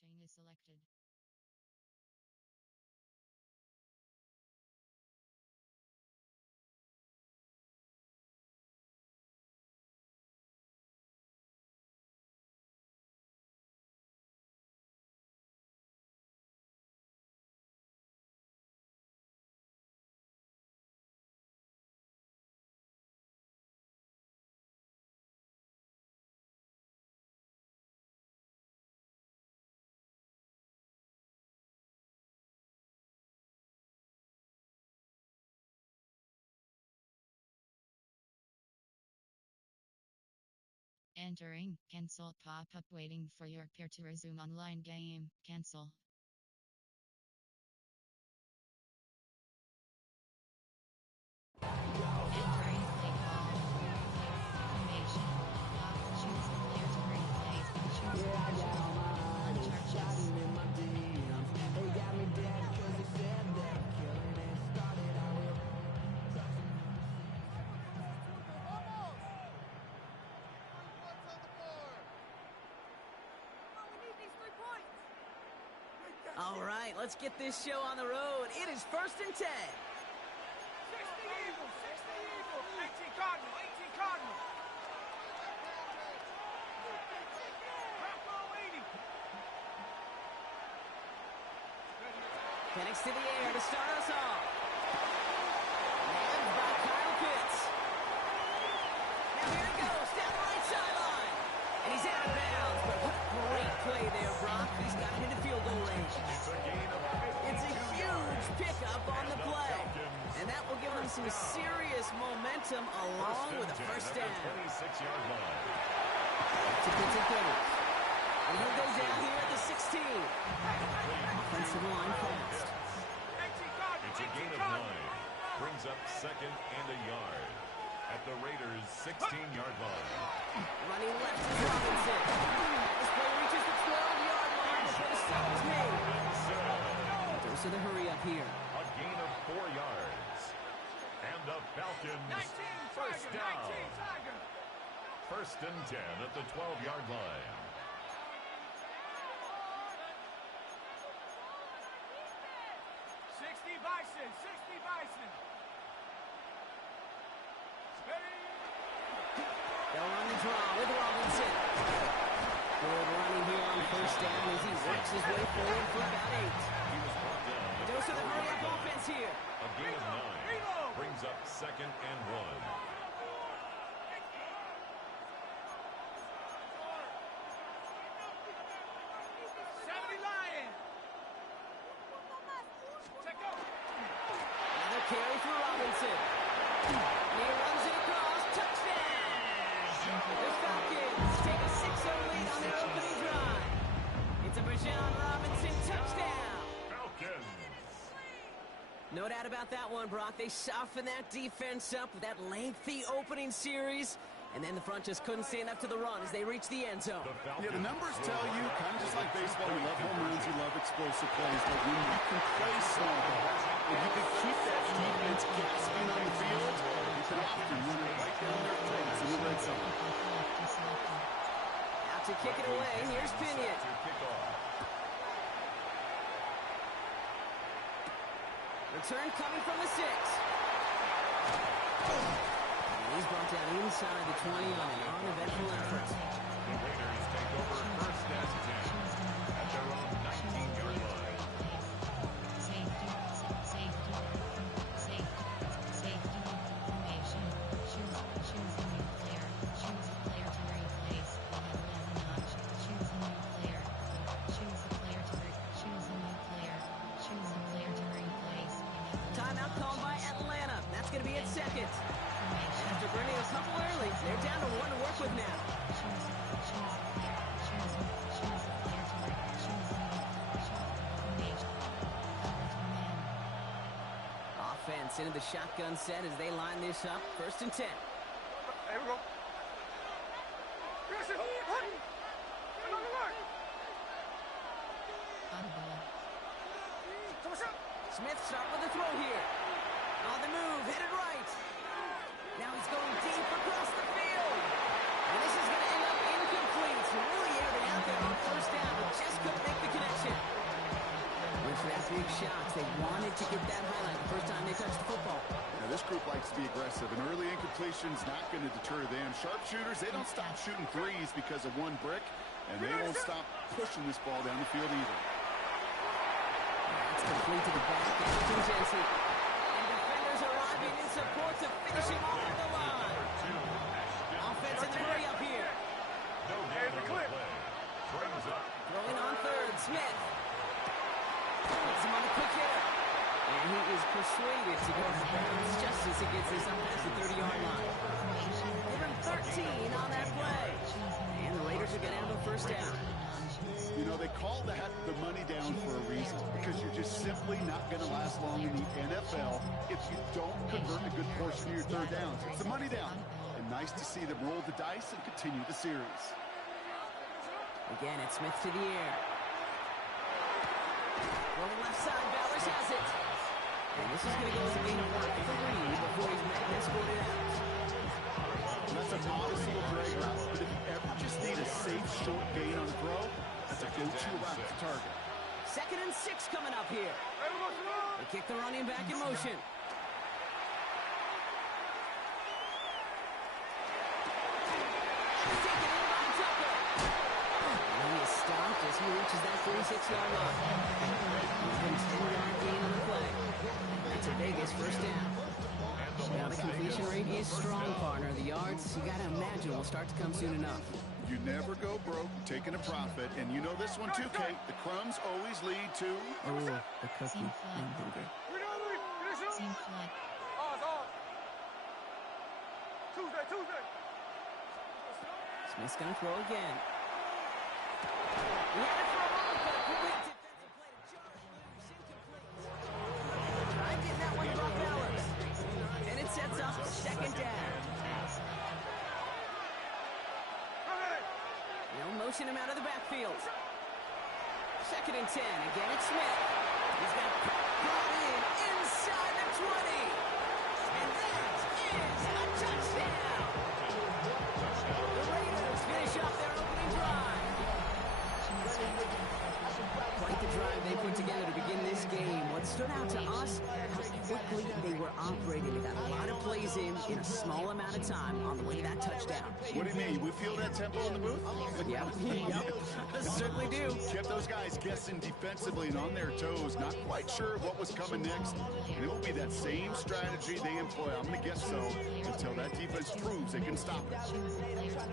Chain is selected. Entering, cancel pop-up waiting for your peer to resume online game, cancel. Entering play call, formation, choose a player to replace, choose a player to uncharges. All right, let's get this show on the road. It is 1st and 10. 60 Eagles, 60 Eagles, 18 Cardinal, 18 Cardinal. Bronco 80. Penix to the air to start us off. And by Kyle Pitts. Now here he goes, down the right sideline. And he's out of bounds, but what a great play there, Brock. He's got him into field goal range. It's a huge pickup on the play. And that will give them some serious momentum along with a first down. 26-yard line. To Pitts and Penix. And he'll go down here at the 16. Offensive line fast. It's a gain of 9. Brings up 2nd and a yard at the Raiders' 16-yard line. Running left is Robinson. This play reaches the 12-yard line before the stop is made. Dose of the hurry up here. A gain of 4 yards. And the Falcons, first down. 1st and 10 at the 12-yard line. Bison, 60 Bison. Steady. They'll run the draw with Robinson. Good running here on 1st down as he works his way forward for about 8. He was brought down. Dose of the hurry-up offense here. A gain of 9. Brings up 2nd and 1. Carry for Robinson. And he runs it across. Touchdown! The Falcons take a 6-0 lead on their opening drive. It's a Bijan Robinson touchdown. Falcons. No doubt about that one, Brock. They softened that defense up with that lengthy opening series. And then the front just couldn't stand up to the run as they reached the end zone. Yeah, the numbers tell you, kind of just like baseball, you love home runs, you love explosive plays, but when you can play small ball, if you can keep that defense gasping on the field, you can often win it right down their throats in the red zone. Out to kick it away, here's Pinion. Return coming from the 6. He's brought down inside the 20 on an uneventful effort. The Raiders take over 1st and 10 at their own 19-yard line. Safety, formation, choose a new player, choose a player to replace, choose a new player, choose a player to replace. Timeout called by Atlanta. That's going to be at 2nd. After burning a couple early, they're down to 1 to work with now. Offense into the shotgun set as they line this up. 1st and 10. There we go. Pearson, hut! Another line. Smith start with a throw here. On the move, hit it right. Now he's going deep across the field. And this is going to end up incomplete. Really aired it out there on 1st down, but just couldn't make the They wanted to get that highlight the first time they touched the football. Now, this group likes to be aggressive, and early incompletion's not going to deter them. Sharpshooters, they don't stop shooting threes because of one brick, and they won't stop pushing this ball down the field either. It's complete to the back and contingency. And defenders arriving in support to finish him off at the line. Offense in the hurry up here. No gain on the play. Brings up. Throwing on third, Smith. Puts him on the quick hitter. And he is persuaded to go for bounds just as he gets this up past the 30-yard line. They run 13 on that play. And the Raiders are going to have a first down. You know, they call that the money down for a reason, because you're just simply not going to last long in the NFL if you don't convert a good portion of your third downs. It's a money down. And nice to see them roll the dice and continue the series. Again, it's Smith to the air. Rolling left side, Bowers has it. And this is going to go as a gain of 3 before he's met and escorted out. And that's a modest little drag route, but if you ever just need a safe, short gain on the throw, that's a go-to route to target. 2nd and 6 coming up here. They kick the running back in motion. Taken in by Tucker. And he is stopped as he reaches that 46-yard line. 10-yard gain on the play. That's a Vegas first down. Now the completion rate is strong, partner. The yards, you got to imagine, will start to come soon enough. You never go broke taking a profit, and you know this one too, Kate. The crumbs always lead to... Oh, the cookie and booger. Seam flood. Tuesday. Smith's going to throw again. He had it for a moment, but a great defensive play to charge loose, incomplete. Try getting that one to Brock Bowers. And it sets up 2nd down. They'll motion him out of the backfield. 2nd and 10. Again, it's Smith. He's got brought in inside the 20. And that is a touchdown. The Raiders finish off their opening drive. Quite the drive they put together to begin this game. What stood out to us, how quickly they were operating. They got a lot of plays in a small amount of time on the way to that touchdown. What do you mean? We feel that tempo in the booth? Yep. Certainly do. Kept those guys guessing defensively and on their toes, not quite sure what was coming next. And it will be that same strategy they employ, I'm going to guess so, until that defense proves they can stop it. Choose a new player.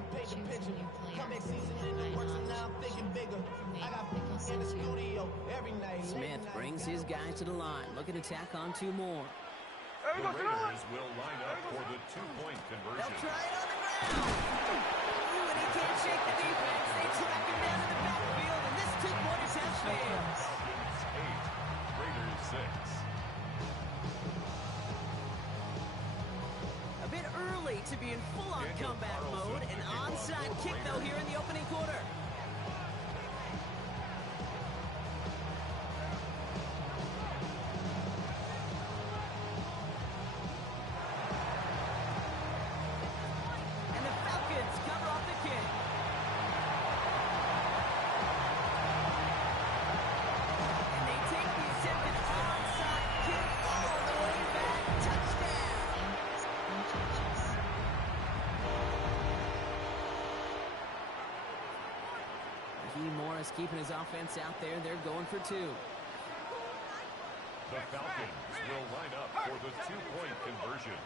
Smith brings his guys to the line, looking to tack on 2 more. The Raiders will line up for the 2-point conversion. They'll try it on the ground. Ooh, and he can't shake the defense. They track him down in the backfield, and this 2-point attempt fails. Falcons 8, Raiders 6. A bit early to be in full-on comeback mode. An onside kick, though, here in the opening quarter. And the Falcons cover off the kick. And they take the attempted onside kick all the way back. Touchdown. Raheem Morris keeping his offense out there. They're going for 2. The Falcons will line up for the 2-point conversion.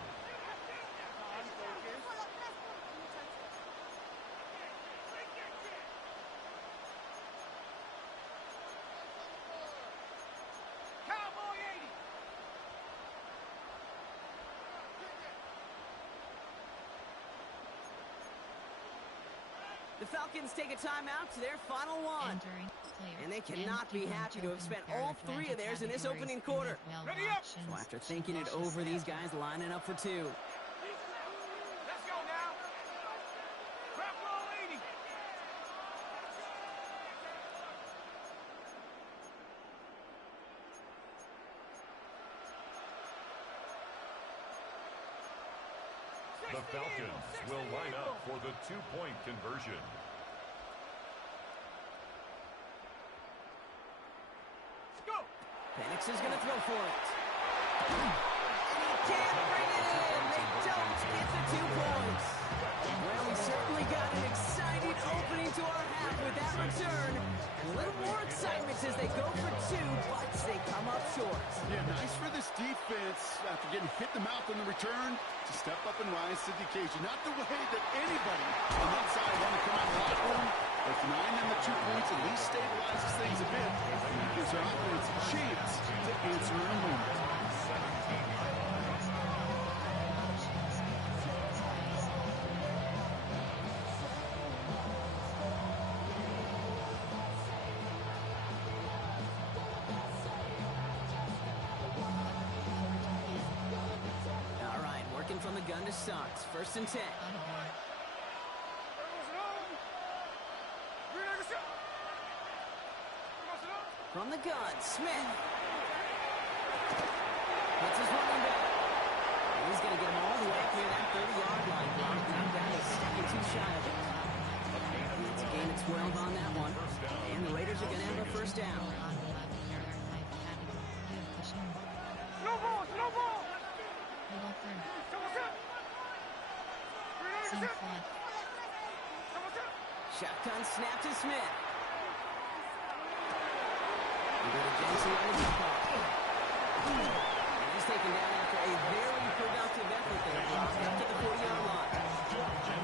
Cowboy 80. The Falcons take a timeout to their final one. Entering player. And they cannot be happy to have spent all 3 of theirs in this opening quarter. So after thinking it over, these guys lining up for 2. Let's go now. Crap roll 80. The Falcons will line up for the 2-point conversion. Go. Penix is going to throw for it. And he can't bring it in. They don't get the 2 points. Well, we certainly got an exciting opening to our half with that return. And a little more excitement as they go for 2, but they come up short. Yeah, nice for this defense after getting hit in the mouth on the return to step up and rise to the occasion. Not the way that anybody on that side want to come out of the locker room. But denying them the 2 points at least stabilizes things a bit. And it gives our offense a chance to answer in a moment. From the gun to start. 1st and 10. From the gun, Smith. Hits his running back. And he's going to get him all the way up near that 30-yard line. Now down a step or 2 shy of it. It's a gain of 12 on that one. And the Raiders are going to have a 1st down. No ball, no ball. Shotgun snap to Smith. We go to Jensen on the deep ball. And he's taken down after a very productive effort there, Brock, up to the 40-yard line.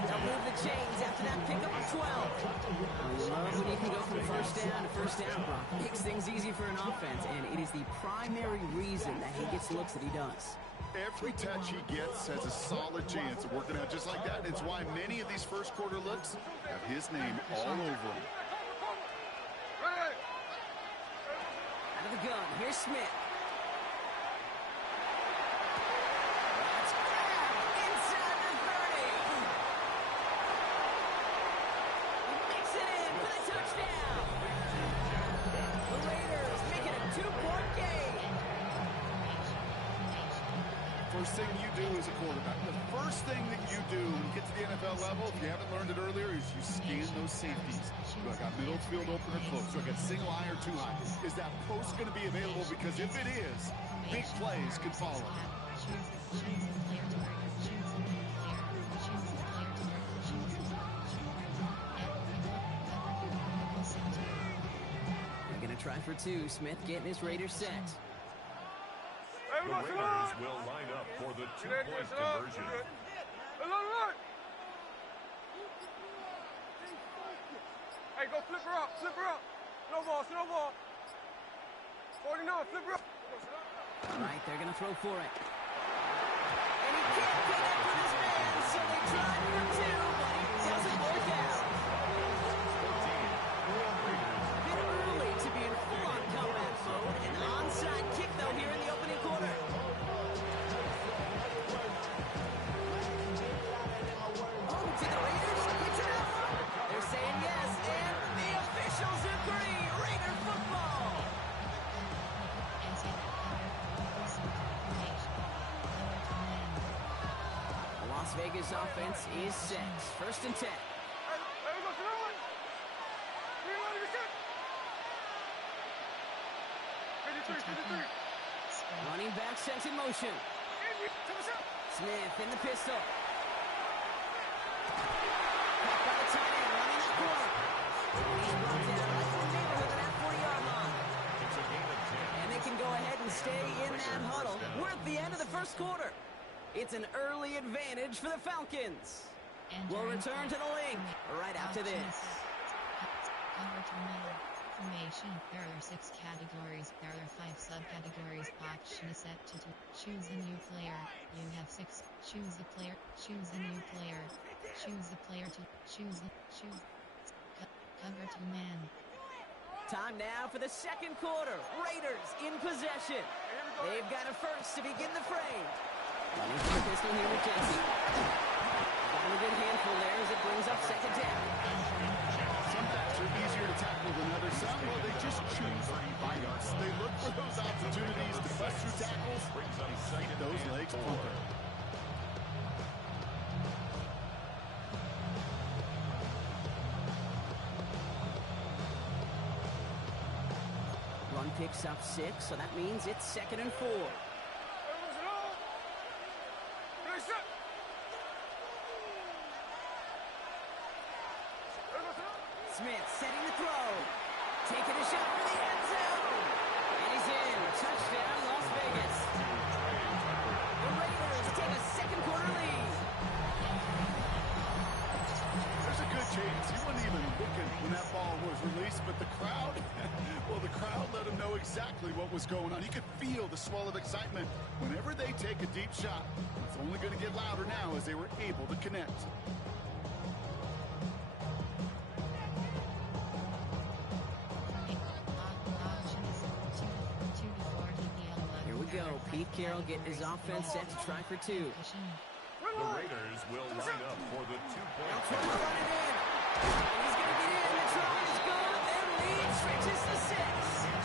They'll move the chains after that pickup of 12. Well, you love when you can go from 1st down to 1st down, Brock. Makes things easy for an offense, and it is the primary reason that he gets looks that he does. Every touch he gets has a solid chance of working out just like that. It's why many of these 1st quarter looks have his name all over them. Out of the gun, here's Smith. That's grabbed inside the 30. He makes it in for the touchdown. The Raiders make it a 2-point game. First thing you do as a quarterback, the first thing that you do when you get to the NFL level, if you haven't learned it earlier, is you scan those safeties. Do I got middle field open or close? Do I got single eye or 2 eye? Is that post going to be available? Because if it is, big plays can follow. They're going to try for 2. Smith getting his Raiders set. The Raiders will line up for the 2-point conversion. Hey, go flip her up, flip her up. Snowball, snowball. 49, flip her up. All right, they're going to throw for it. And he can't connect with his man, so they try for 2, but it doesn't work out. A bit early to be in full-on comeback mode. An onside kick, though, here in the opening quarter. Oh, to the Raiders. It's an out. They're saying yes, and the officials agree. Raider football. The Las Vegas offense is set. 1st and 10. Running back sent in motion. Smith in the pistol. Caught by the tight end, running that corner. He's brought down right in the neighborhood of that 40-yard line. And they can go ahead and stay in that huddle. We're at the end of the 1st quarter. It's an early advantage for the Falcons. We'll return to the link right after this. Information. There are 6 categories. There are 5 subcategories. Option is set to 2. Choose a new player. You have 6. Choose a player. Choose a new player. Choose a player to choose. Cover 2 man. Time now for the 2nd quarter. Raiders in possession. They've got a 1st to begin the frame. Running for the pistol here with Jensen. Got a good handful there as it brings up 2nd down. Some backs are easier to tackle than others. Some, well, they just choose violence. They look for those opportunities to bust through tackles, keep those legs pumping. Run picks up 6, so that means it's 2nd and 4. Smith setting the throw. Taking a shot for the end zone. And he's in. Touchdown, Las Vegas. The Raiders take a second quarter lead. There's a good chance he wasn't even looking when that ball was released, but the crowd, well, the crowd let him know exactly what was going on. He could feel the swell of excitement. Whenever they take a deep shot, it's only going to get louder now as they were able to connect. Here we go. Pete Carroll getting his offense set to try for 2. The Raiders will line up for the 2-point He's going to get in. The try is good. Their lead stretches to 6.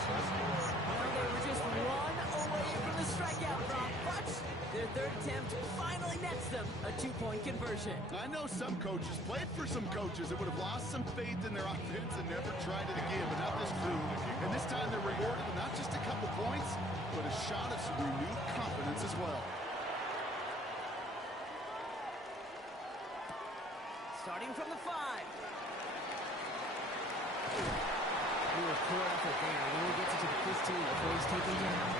Well, they were just 1 away from the strikeout drop, but their third attempt finally nets them a 2-point conversion. I know some coaches played for some coaches that would have lost some faith in their offense and never tried it again, but not this crew. And this time they're rewarded with not just a couple points, but a shot of some renewed confidence as well. Starting from the 5. He was poor effort there. He only gets it to the 15 before he's taken down.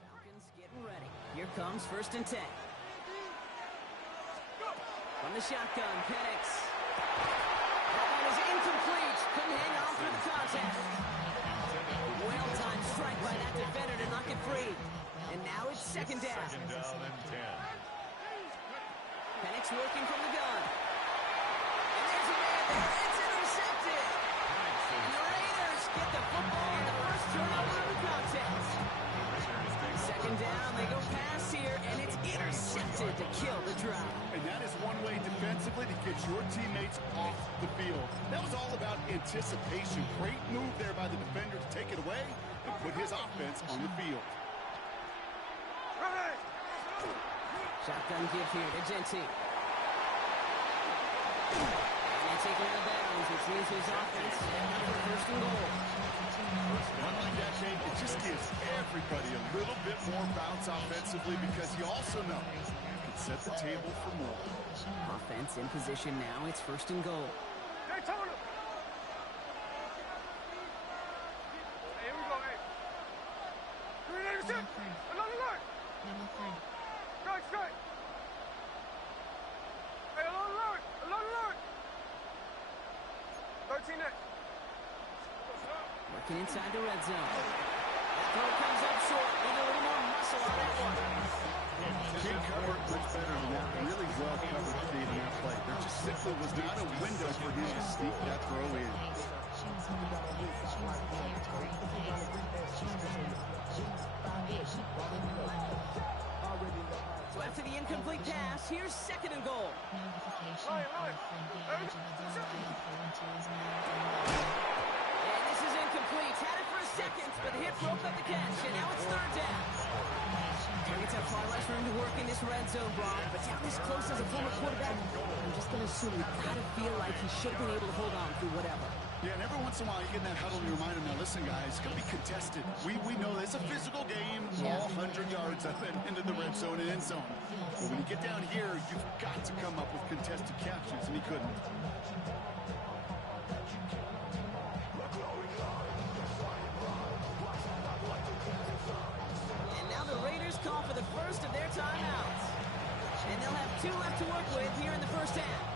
Falcons getting ready. Here comes 1st and 10. From the shotgun, Penix. That one is incomplete. Couldn't hang on through the contact. Well-timed strike by that defender to knock it free. And now it's 2nd down. 2nd down and 10. Penix working from the gun. And there's a man there. It's intercepted. And the Raiders get the football on the first turnover of the contest. 2nd down, they go pass here, and it's intercepted to kill the drive. And that is one way defensively to get your teammates off the field. That was all about anticipation. Great move there by the defender to take it away and put his offense on the field. Shotgun give here to Gentry. And they take him out of bounds, which means his offense set up for 1st and goal. One like that, Jake, it just gives everybody a little bit more bounce offensively because you also know you can set the table for more. Offense in position now. It's 1st and goal. Hey, Tony! Hey, here we go, hey. 386! Another line! Strike! Hey, another line! 13 next. Working inside the red zone. That throw comes up short. Need a little more muscle on that one. Kid covered much better than that. Really well covered Steve in that play. There just simply was not a window for him to sneak that throw in. So after the incomplete pass, here's 2nd and goal. And this is incomplete. Had it for a second, but the hit broke up the catch, and now it's 3rd down. Targets have far less room to work in this red zone, Brock, but down this close as a former quarterback, I'm just going to assume you got to feel like he should have been able to hold on through whatever. Yeah, and every once in a while you get in that huddle and you remind them, now listen guys, it's going to be contested. We know it's a physical game, all 100 yards up and into the red zone and end zone. But when you get down here, you've got to come up with contested catches, and he couldn't. And now the Raiders call for the first of their timeouts. And they'll have 2 left to work with here in the 1st half.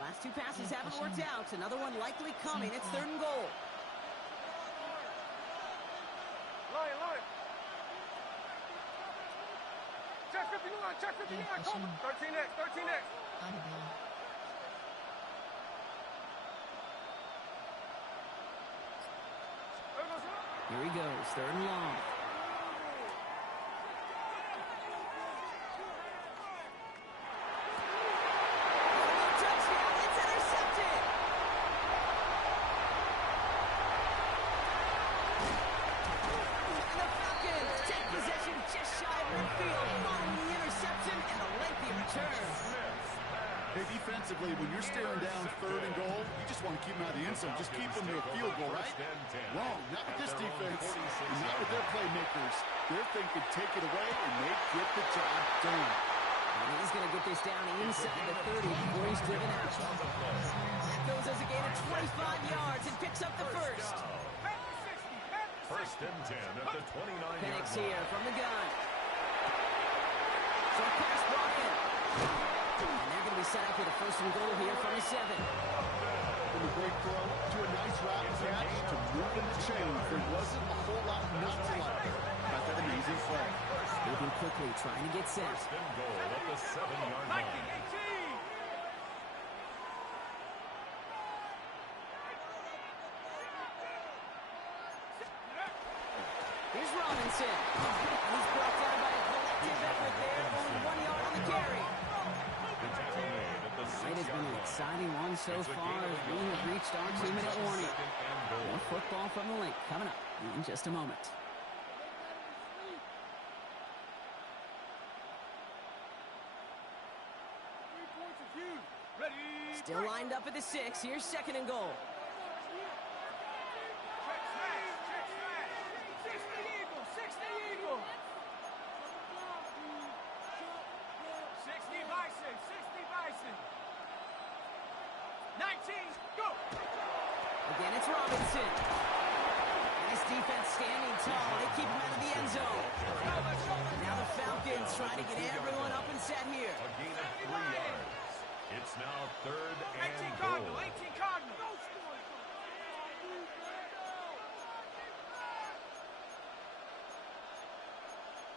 Last 2 passes haven't worked out. Another one likely coming. It's 3rd and goal. Line. Check 59, cover. 13X. Here he goes, 3rd and long. typically, when you're staring down 3rd and goal, you just want to keep them out of the end zone. Just keep them to a field goal, right? Wrong. Not with this defense, and not with their playmakers. They're thinking take it away, and they get the job done. And he's going to get this down inside the 30 before he's driven out. That goes as a gain of 25 yards and picks up the first. First and 10 at the 29-yard Penix line. here from the gun. Short pass blocking. And they're going to be set up with a 1st and goal here from the 7. From a great throw to a nice route catch to moving the chains. There wasn't a whole lot not to like there. Got that amazing play. Moving quickly, trying to get set. First and goal at the 7-yard line. Here's Robinson. He's brought down by a collective effort there. Only 1 yard on the carry. The tackle made at the It has been an 6-yard line. exciting one so far as we have reached our 2-minute warning. More football from the link coming up in just a moment. Still lined up at the 6. Here's 2nd and goal. Again, it's Robinson. And this defense standing tall. They keep him out of the end zone. Now the Falcons trying to get everyone up and set here. A gain of 3 yards. It's now 3rd and goal. 18 Cardinal.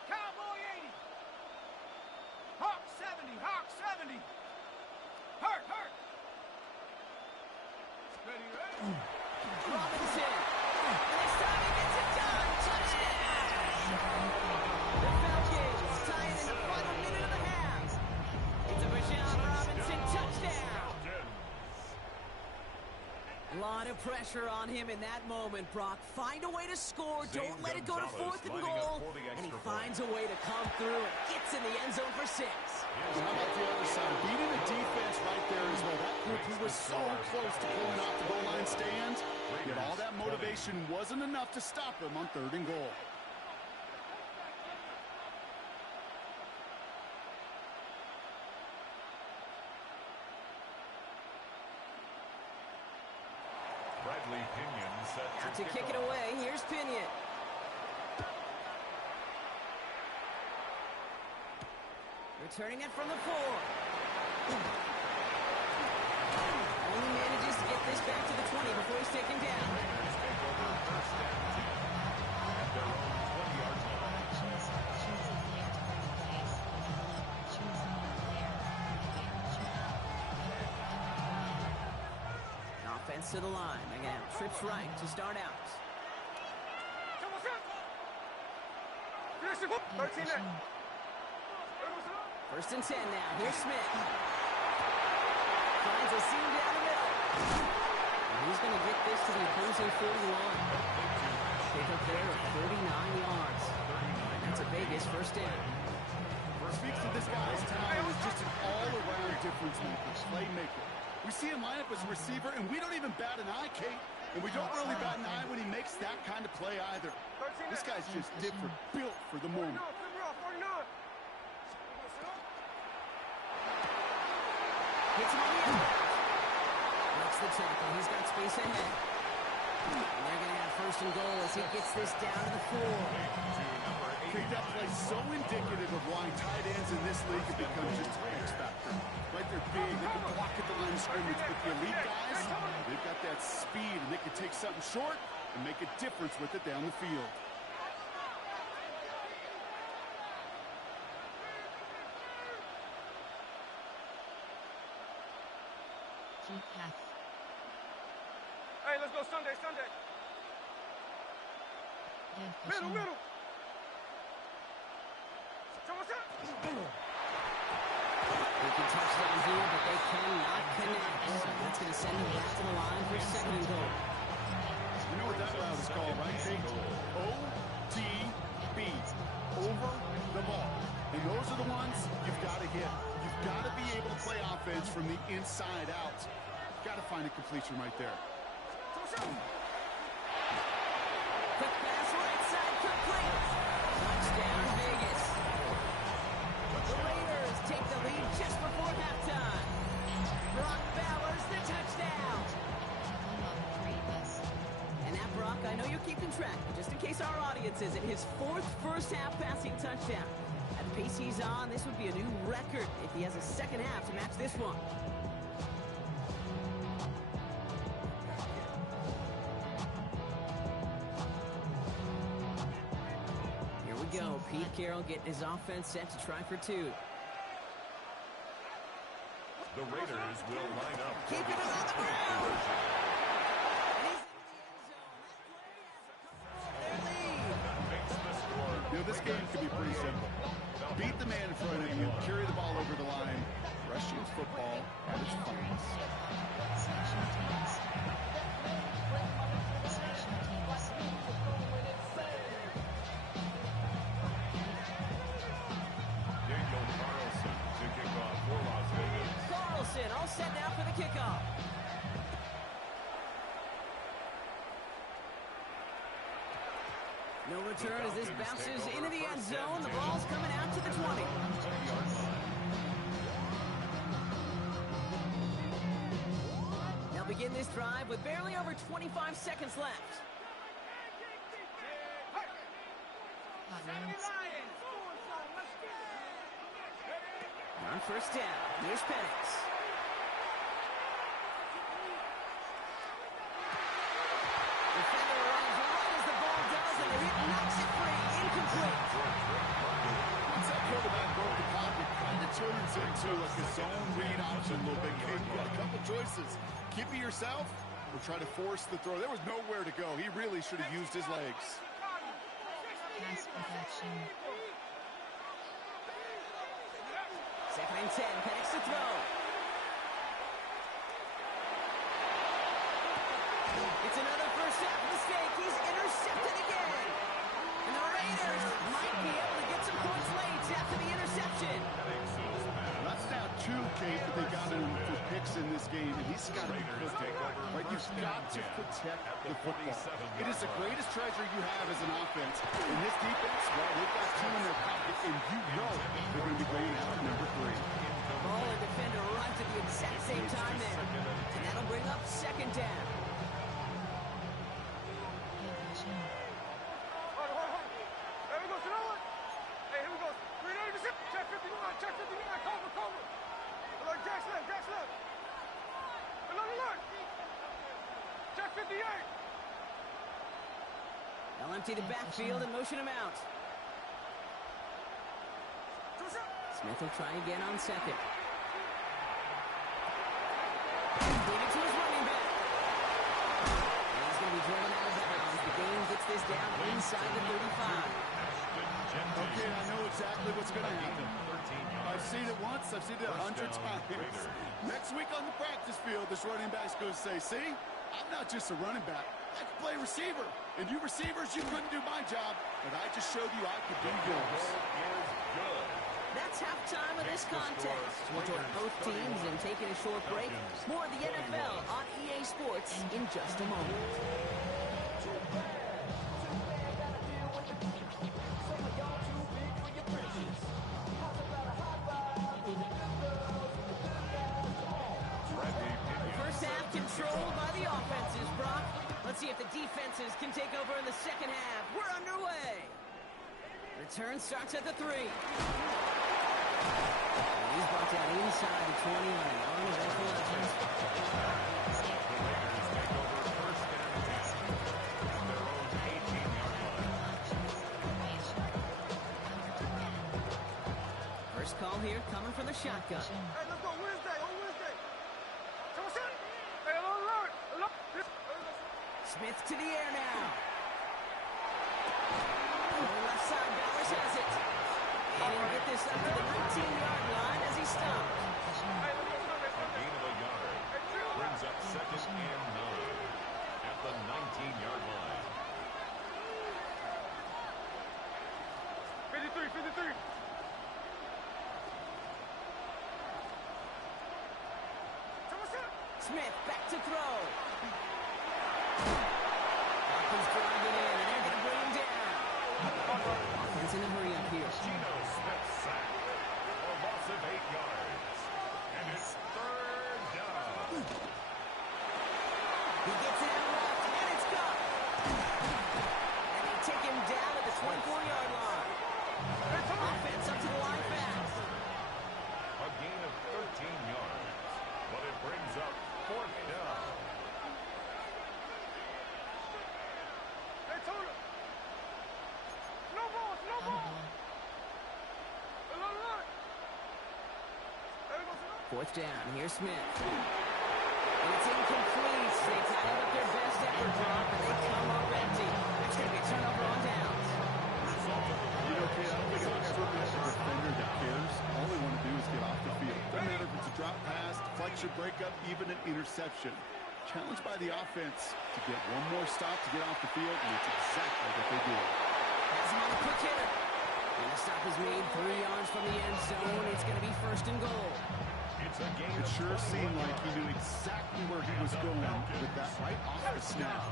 Cowboy 80. Hawk 70. Hawk 70. Hurt. Ready. Robinson. And this time he gets it done. Touchdown. The Falcons tie it in the final minute of the half. It's a Bijan Robinson touchdown. A lot of pressure on him in that moment, Brock. Find a way to score. Don't let it go to 4th and goal. And he finds a way to come through and gets in the end zone for 6. How about the other side? Beating the defense right there as well. That group who was so close to pulling off the goal line stand, yet all that motivation wasn't enough to stop him on 3rd and goal. Bradley Pinion set Out to kick it away. Here's Pinion. Returning it from the 4. Only manages to get this back to the 20 before he's taken down. at their own 20-yard line. Choose a player to replace. Choose a new player. Offense to the line. Again, trips right to start out. 13 net. 1st and 10 now. Here's Smith. Finds a seam down the middle. And he's going to get this to the opposing 41. Pick up there of 39 yards. And that's a Vegas 1st down. Speaks to this guy's talent as just an all-around difference maker, playmaker. We see him line up as a receiver, and we don't even bat an eye, Kate. And we don't really bat an eye when he makes that kind of play either. This guy's just different, built for the moment. 49. Hits him on the end. Makes the tackle. He's got space ahead. And they're going to have 1st and goal as he gets this down to the 4. I think that play so indicative of why tight ends in this league have become just an X factor. Right, they're big, they can block at the line of scrimmage, but the elite guys, they've got that speed, and they can take something short and make a difference with it down the field. G-Path. Hey, let's go Sunday. Middle. They can touchdown here, but they cannot connect. So that's going to send them back to the line for 2nd and goal. You know what that route is called, right, Kate? OTB. Over the ball. And those are the ones you've got to hit. You've got to be able to play offense defense from the inside out. Got to find a completion right there. Quick pass right side, complete. Touchdown, Vegas. The Raiders take the lead just before halftime. Brock Bowers, the touchdown. And that, Brock, I know you're keeping track, but just in case our audience isn't, his 4th first-half passing touchdown. At the pace he's on, this would be a new record if he has a second half to match this one. Here we go. Pete Carroll getting his offense set to try for 2. The Raiders will line up. Keeping it on the ground. You know, this game could be pretty simple. Beat the man in front of you, carry the ball over the line. Russian football at its finest. Daniel Carlson to kick off for Las Vegas. Carlson all set now for the kickoff. No return as this bounces into the end zone. The ball's coming out to the 20. They'll begin this drive with barely over 25 seconds left. On first down, here's Penix. Defender runs right as the ball does, and the hit knocks it free. Incomplete. Once that quarterback broke the pocket, kind of turns into like a zone read option a little bit. You've got a couple choices. Keep it yourself or try to force the throw. There was nowhere to go. He really should have used his legs. Pass protection. 2nd and 10, Penix to throw. It's another first half mistake. He's intercepted again. And the Raiders might be able to get some points late after the interception. That's now 2, Kate, that they got him for picks in this game, and he's got to be protected. Right? You've got to protect the football. It is the greatest treasure you have as an offense. In this defense, well, they've got 2 in their pocket, and you know they're going to be going after number 3. Ball and defender runs at the exact same time there. And that'll bring up 2nd down. There we go. You know what? Hey, here we go. Check 59. Check 59. Cover. Look, Jack's left. Look. Check 58. They'll empty the backfield and motion him out. Smith will try again on 2nd. Give it to his running back. And he's going to be driven out of bounds. The game gets this down inside the 35. Okay, I know exactly what's going to happen. I've seen it once. I've seen it 100 times. Next week on the practice field, this running back's going to say, see, I'm not just a running back. I can play receiver. And you receivers, you couldn't do my job, but I just showed you I could do yours. That's halftime of this contest. We'll join both teams in taking a short break. More of the NFL on EA Sports in just a moment. First half controlled by the offenses, Brock. Let's see if the defenses can take over in the second half. We're underway. Return starts at the 3. He's brought down inside the 20 on an uneventful effort. First call here coming from the shotgun. Hey, let's go Wednesday. On Wednesday. Hey, alert. Smith to the air now. On the left side, Bowers has it. And he'll get this up to the 19-yard line as he stopped. A gain of a yard brings up 2nd and 9 at the 19-yard line. 53. Smith back to throw. Falcons driving in, and they're going to bring him down. Offense in a hurry up here. Geno Smith sack for a loss of 8 yards. And it's third down. He gets it out left, and it's gone. And they take him down at the 24-yard line. Offense up to the line fast. A gain of 13 yards, but it brings up fourth down. Hey, Tony. No balls, no balls. Fourth down, here's Smith. And it's incomplete. They tied up their best effort drop, and they come up empty. That's going to be a turnover on downs. You know, Kate, I don't think I've ever met a defender that cares. All they want to do is get off the field. Doesn't matter if it's a drop pass, deflection, breakup, even an interception. Challenged by the offense to get one more stop to get off the field, and it's exactly what they did. Has him on a quick hitter. And the stop is made 3 yards from the end zone. It's going to be first and goal. It's a gain It of sure 12 seemed like he yards. knew exactly where he was going with that right off the snap.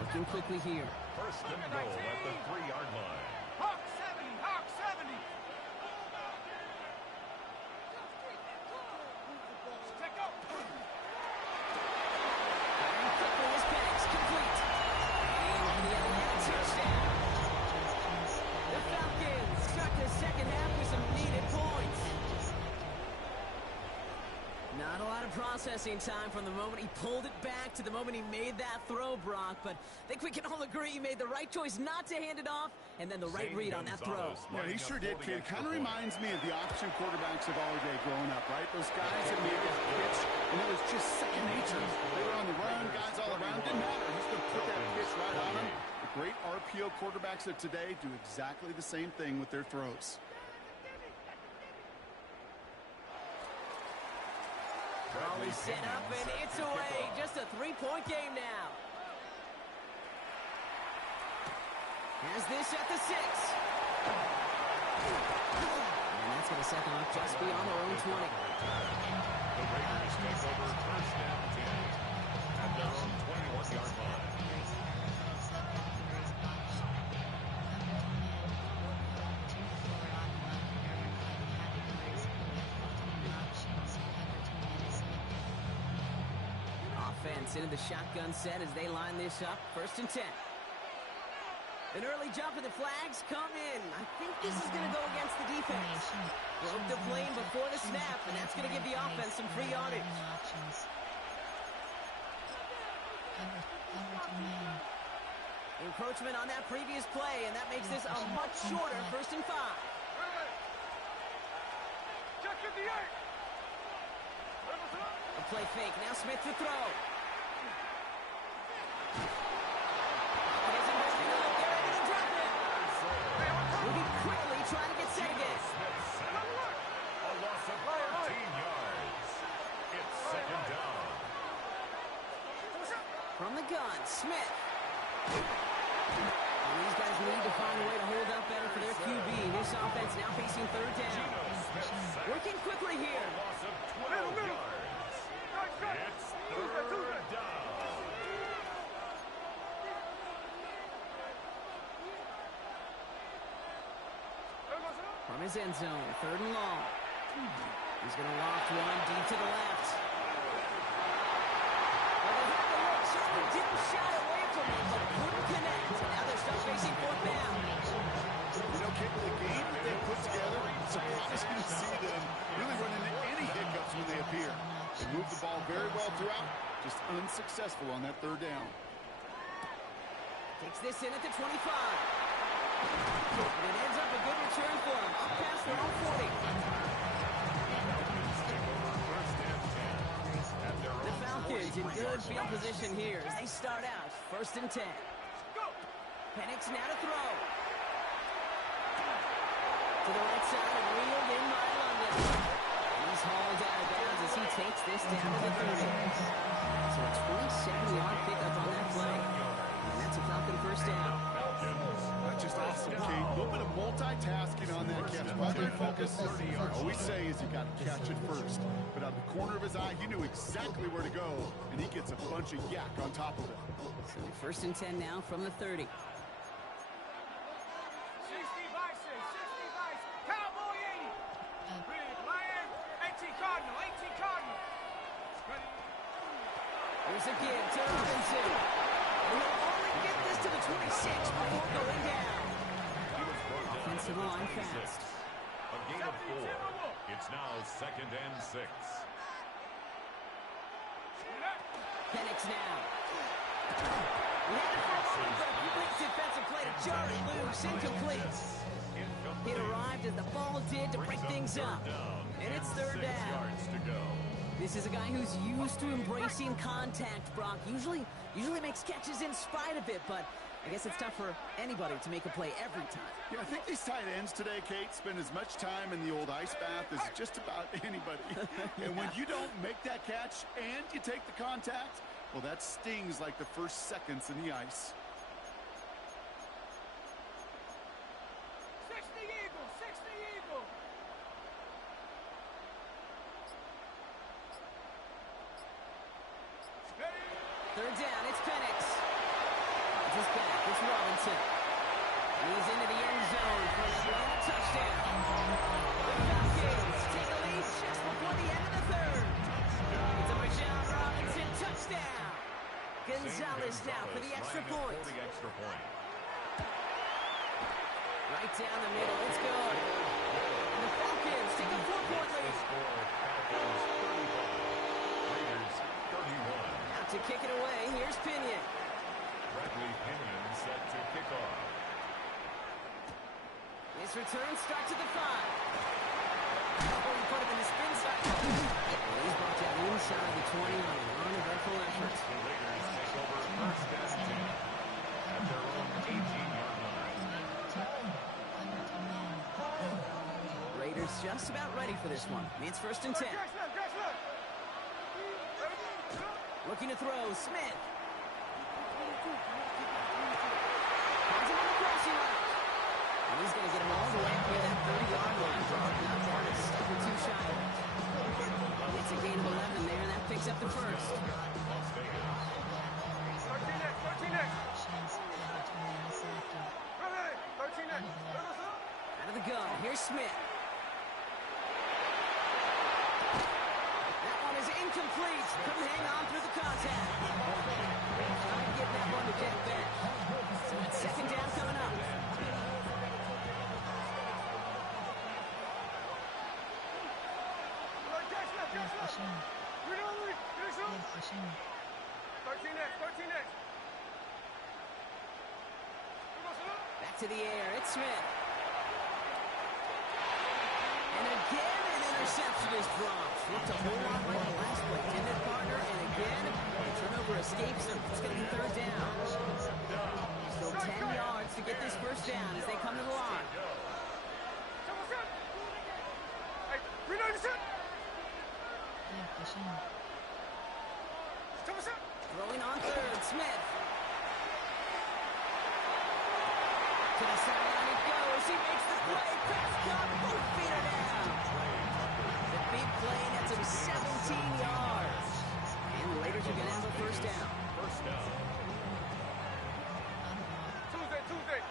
Working quickly here. First and goal at the 3-yard line. Hawk 70, Hawk 70. Check out. Firing quickly is Penix, complete. And the Atlanta touchdown. The Falcons start the second half with some needed points. Not a lot of processing time from the moment he pulled it back to the moment he made that throw, Brock. But I think we can all agree he made the right choice not to hand it off, and then the right read on that throw. Yeah, he sure did, kid. Kind of reminds me of the option quarterbacks of our day growing up, right? Those guys that made that pitch, and it was just second nature. They were on the run, guys all around. Didn't matter. He's going to put that pitch right on them. The great RPO quarterbacks of today do exactly the same thing with their throws. Bradley set up, and it's away. Just a 3-point game now. Has this at the 6. And that's going to set them up just beyond their own 20. The Raiders take over first and 10 at their own 21-yard line. Offense into the shotgun set as they line this up. First and 10. An early jump and the flags come in. I think this is going to go against the defense. Broke the plane before the snap, and that's going to give the offense some free yardage. Encroachment on that previous play, and that makes this a much shorter first and 5. Check 58. A play fake. Now Smith to throw. It isn't holding up. They're ready to drop it. Moving quickly, trying to get set again. A loss of 13 yards. It's second down. From the gun, Smith. And these guys need to find a way to hold up better for their QB. This offense now facing third down. Working quickly here. A loss of 12 yards. It's third down. From his end zone, third and long. He's going to loft one deep to the left. Well, they had the look, certainly didn't shy away from it, but couldn't connect. And now they're stuck facing fourth down. You know, Kate, the game that they put together, surprising to see them really run into any hiccups when they appear. They moved the ball very well throughout, just unsuccessful on that third down. Takes this in at the 25. And it ends up a good return for him. Up past their own 40. The Falcons in good field position here as they start out first and 10. Penix now to throw. To the right side and reeled in by London. He's hauled out of bounds as he takes this down to the 30. So a 27-yard pickup on that play. And that's a Falcon first down. That's just awesome, Kate. A little bit of multitasking on that catch. Primary focus, all we say is you got to catch it first. But out of the corner of his eye, he knew exactly where to go, and he gets a bunch of yak on top of it. So 1st and 10 now from the 30. 60 Vices, 60 Vice, Cowboy 80. Big Lion, 18 Cardinal, 18 Cardinal. Ready? Here's a give to Robinson. And he'll only get this to the 26 before going down. Offensive line fast. A gain of 4. It's now 2nd and 6. Penix now. He had it for a moment, but a quick defensive play to jar it loose, incomplete. It arrived as the ball did to break things up. And it's 3rd down. This is a guy who's used to embracing contact, Brock. Usually makes catches in spite of it, but I guess it's tough for anybody to make a play every time. Yeah, I think these tight ends today, Kate, spend as much time in the old ice bath as just about anybody. And when you don't make that catch and you take the contact, well, that stings like the first seconds in the ice. 60 Eagle, 60 Eagle. Ready? 3rd down, it's Penix. It's back, it's Robinson. He's into the end zone for an Atlanta touchdown. The Falcons take a lead just before the end of the 3rd. It's a MacJones Robinson touchdown. Gonzalez now for the extra point. Right down the middle, let's go. And the Falcons take a 4-point lead. Out to kick it away, here's Pinion. Bradley Pinion set to kick off. His return starts at the 5. Oh, he put him in the spin cycle. And he's brought down inside the 20 on an uneventful effort. The Raiders take over 1st and 10 at their own 18-yard line. Raiders just about ready for this one. It's 1st and 10. Catch left, catch left. Looking to throw, Smith. Finds him on the crossing line. And he's going to get him all the way up near that 30-yard line. Not far, a step or two shy. It's a gain of 11 there, and that picks up the 1st. 13 next, 13 next. Ready? 13 next. Out of the gun, here's Smith. That one is incomplete. Couldn't hang on through the contact. Trying to get that one to get back. So it's 2nd down coming up. Catch left, catch left. Read on, Louis. Finish up. 13 next, 13 next. Back to the air, it's Smith. And again, an interception is dropped. Looked a whole lot like the last play, didn't it, partner? And again, the turnover escapes him. It's going to be 3rd down. Still 10 yards to get this 1st down as they come to the line. Hey, read on the set. Throwing on 3rd, Smith. To the sideline it goes. He makes the play. Pass caught. Both feet are down. The big play nets him 17 yards. And the Raiders are going to have a 1st down. Tuesday.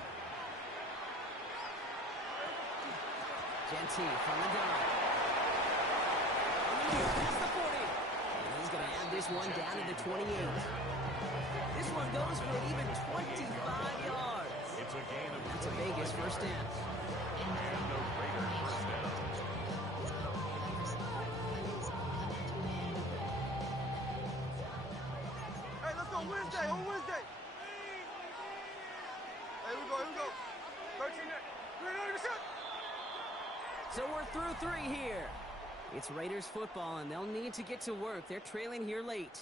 Genty from the dime. Past the 40. And he's going to add this one down to the 28. This one goes for an even 25 yards. It's a gain of That's a Vegas 1st down. and a Raider 1st down. Hey, let's go Wednesday, on Wednesday. Hey, here we go. 13 next. Ready on the set. So we're through 3 here. It's Raiders football, and they'll need to get to work. They're trailing here late.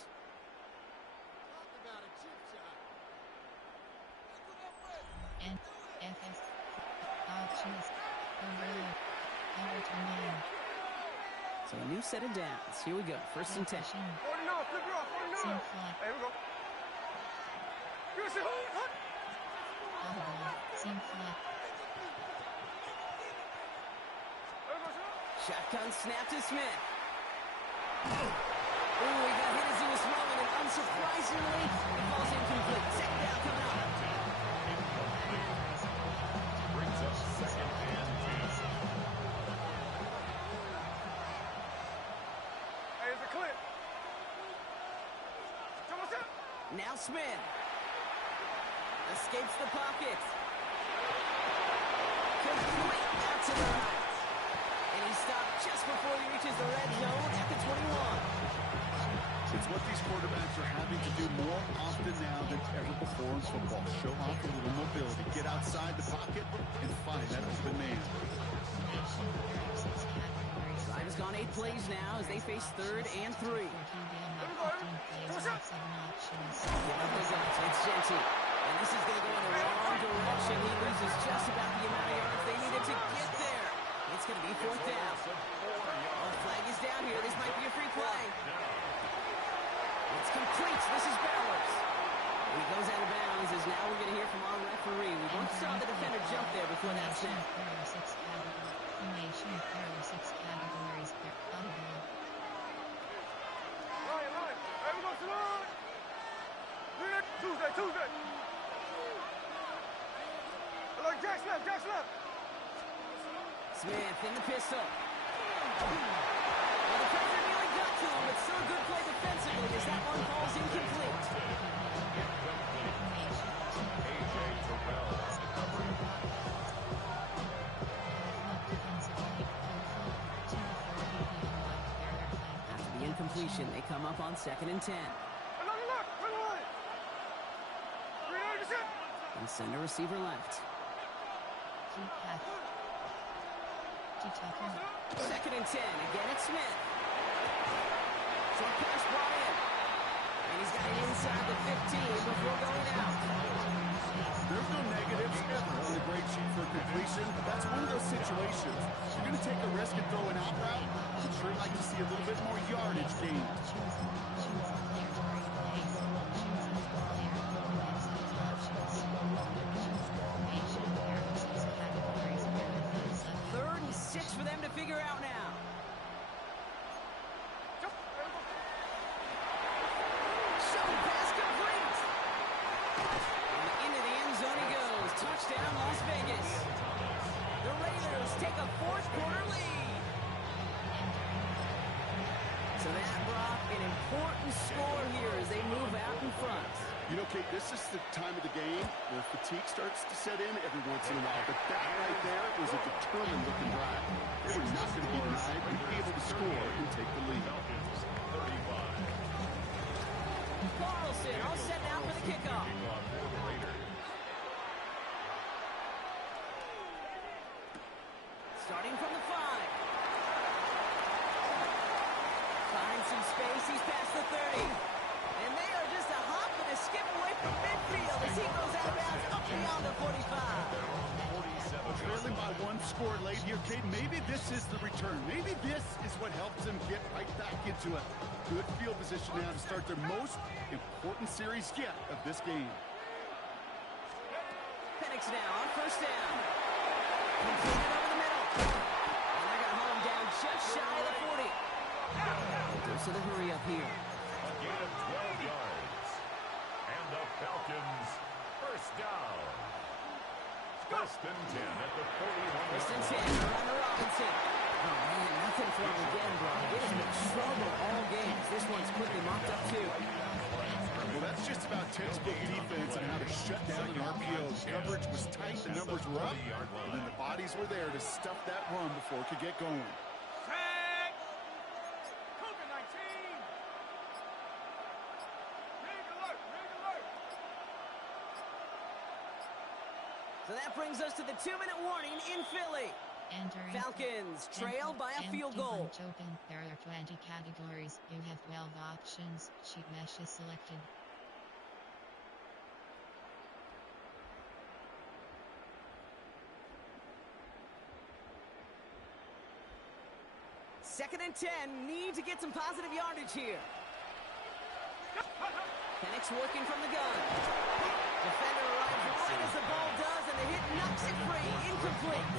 NFS options So a new set of downs. Here we go. 1st and 10. 49, flip it off, 49. Seam flat. Hey, here we go. Here's it. Seam flat. Shotgun snap to Smith. Ooh, he got hit as he was throwing, and unsurprisingly, it falls incomplete. Second down coming up. Brings up second and 10. Hey, it's a clip. Come on, step. Now Smith. Escapes the pocket. Complete out to the right. And he stopped just before he reaches the red zone at the 21. It's what these quarterbacks are having to do more often now than ever before in football. Show off a little mobility, get outside the pocket, and find that open man. Drive has gone 8 plays now as they face 3rd and 3. It's Genty. And this is going to go in the wrong direction. He loses just about the amount of yards they needed to get there. It's going to be 4th down. Oh, flag is down here. This might be a free play. It's complete. This is Bowers. He goes out of bounds as now we're going to hear from our referee. We once saw the defender jump there before that snap. Formation, there are 6 categories. Ryan. Hey, we go to the line. Tuesday. I like Jack Snap. Smith in the pistol. Well, the pressure nearly got to him, but still a good play defensively as that one falls incomplete. After the incompletion, they come up on 2nd and 10. Another look. And send a receiver left. 2nd and 10. Again, it's Smith. Short pass, Bryant. And he's got it inside the 15 before going out. There's no negatives ever on the grade sheet for completion. That's one of those situations. You're going to take a risk and throw an out route. I'd sure like to see a little bit more yardage gained. 3rd and 6 for them to figure out now. Showing pass complete. And into the end zone he goes. Touchdown, Las Vegas. The Raiders take a 4th quarter lead. So that brought an important score here as they move out in front. You know, Kate, this is the time of the game where fatigue starts to set in every once in a while. But that right there was a determined-looking drive. They were not going to be denied and be able to score and take the lead. Carlson all set now for the kickoff. Starting from the 5. Finds some space. He's past the 30. And they are just a hop and a skip away from midfield as he goes out of bounds up beyond the 45. Trailing by 1 score late here, Kate. Maybe this is the return. Maybe this is what helps them get right back into it. Good field position now to start their most important series yet of this game. Penix now on 1st down. Completed over the middle. And they're going to haul him down just shy of the 40. Goes to the hurry up here. A gain of 12 yards. And the Falcons, 1st down. 1st and 10 at the 41. 1st and 10. Around to Robinson. Oh, man, nothing for him again, bro. He has been in trouble all games. This one's quickly mocked up, too. Well, that's just about textbook defense and how to shut down an RPO. The coverage was tight, the numbers were up, and then the bodies were there to stuff that run before it could get going. Tag. Cougar 19. Rig alert. So that brings us to the 2-minute warning in Philly. Falcons trail by a field goal. There are 20 categories. You have 12 options. Sheet mesh is selected. Second and 10. Need to get some positive yardage here. Penix working from the gun. Defender arrives right as the ball does, and the hit knocks it free. Incomplete.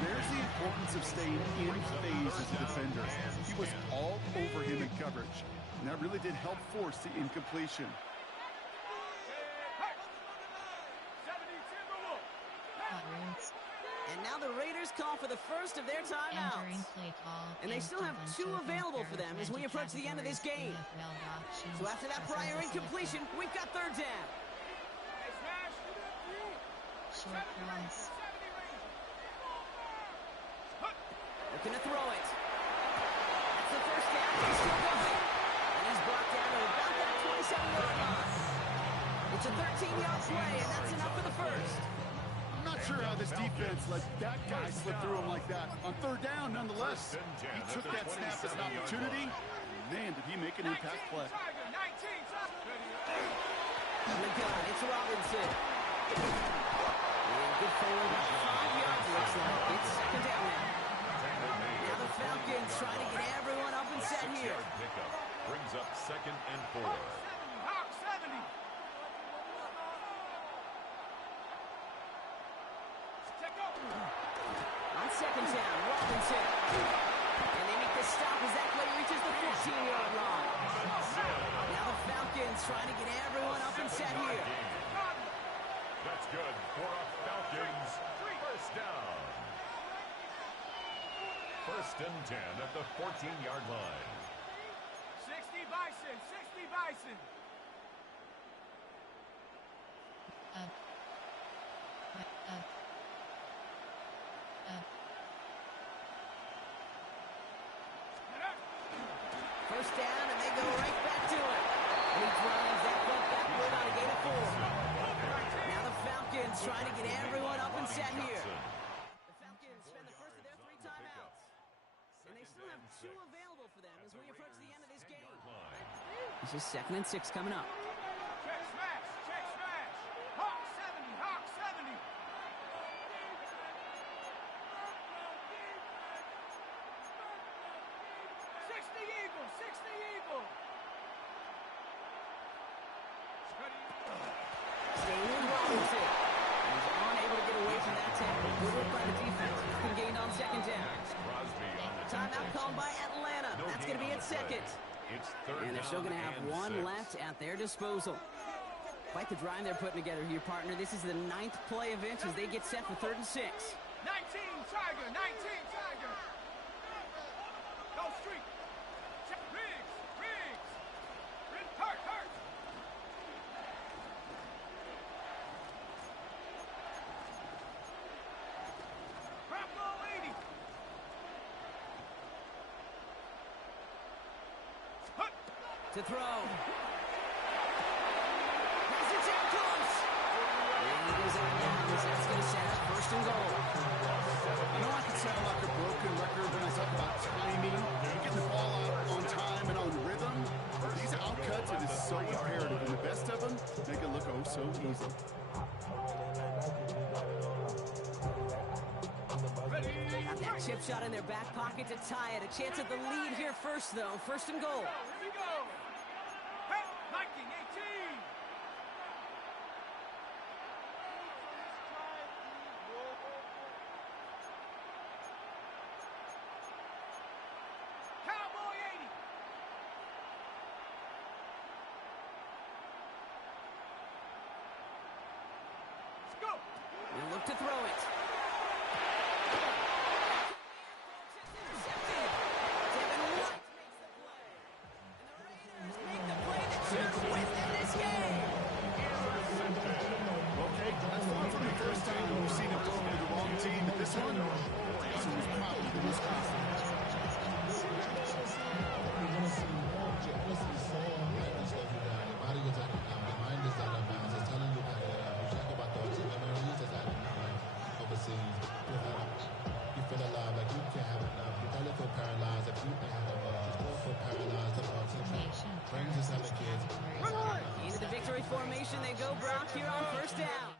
There's the importance of staying in phase as a defender. He was all over him in coverage, and that really did help force the incompletion. Hot roots. And now the Raiders call for the first of their timeouts. Entering play call. And they still have 2 available for them as we approach the end of this game. So after that prior incompletion, we've got third down. Short cross. Looking to throw it. That's the first down. He's still going. And he's brought down to about that 27-yard line. It's a 13-yard play, and that's enough for the first. I'm not sure how this defense let that guy slip through him like that. On third down, nonetheless, he took that snap as an opportunity. Man, did he make an impact play. On the gun, it's Robinson. And good forward, about 5 yards, looks like. It's second down now. Now the Falcons trying to get everyone up and set here. Pickup brings up 2nd and 4. On second down, Robinson. And they make the stop as that play reaches the 15-yard line. Now the Falcons trying to get everyone up and set here. That's good for a Falcons first down. 1st and 10 at the 14-yard line. 60 Bison, 60 Bison. First down, and they go right back to it. And he drives that ball backward on a gain of 4. Now the Falcons trying to get everyone up and set here. The Falcons spend the first of their 3 timeouts. And they still have 2 available for them as we approach the end of this game. This is 2nd and 6 coming up. Check smash, check smash. Hawk 70, Hawk 70. 60 Eagle, 60 Eagle. Staying with Robinson. He's unable to get away from that tackle. Good work by the defense. Nothing gained on second down. Timeout called by Atlanta. That's going to be at 2nd. And they're still going to have 1 left at their disposal. Quite the drive they're putting together here, partner. This is the 9th play of inch as they get set for 3rd and 6. 19 Tiger, 19 Tiger. Go street. Check Riggs, Riggs. Hurt, hurt. Bravo 80. Hut. To throw. Pass it down close. And he goes out of bounds. That's going to set up 1st and goal. You know, I could sound like a broken record when I talk about timing, getting the ball out on time and on rhythm. These outcuts, it is so imperative, and the best of them make it look oh so easy. Got that chip shot in their back pocket to tie it. A chance at the lead here first, though. 1st and goal. Here we go. Hey, 1918. Cowboy 80. Let's go. They look to throw it. Intercepted. Devin White makes the play. And the Raiders make the play that should have won them this game. Okay, that's far from the first time we've seen him throw to the wrong team, but this one, this one was probably the most constant. Into the victory formation they go, Brock, here on 1st down.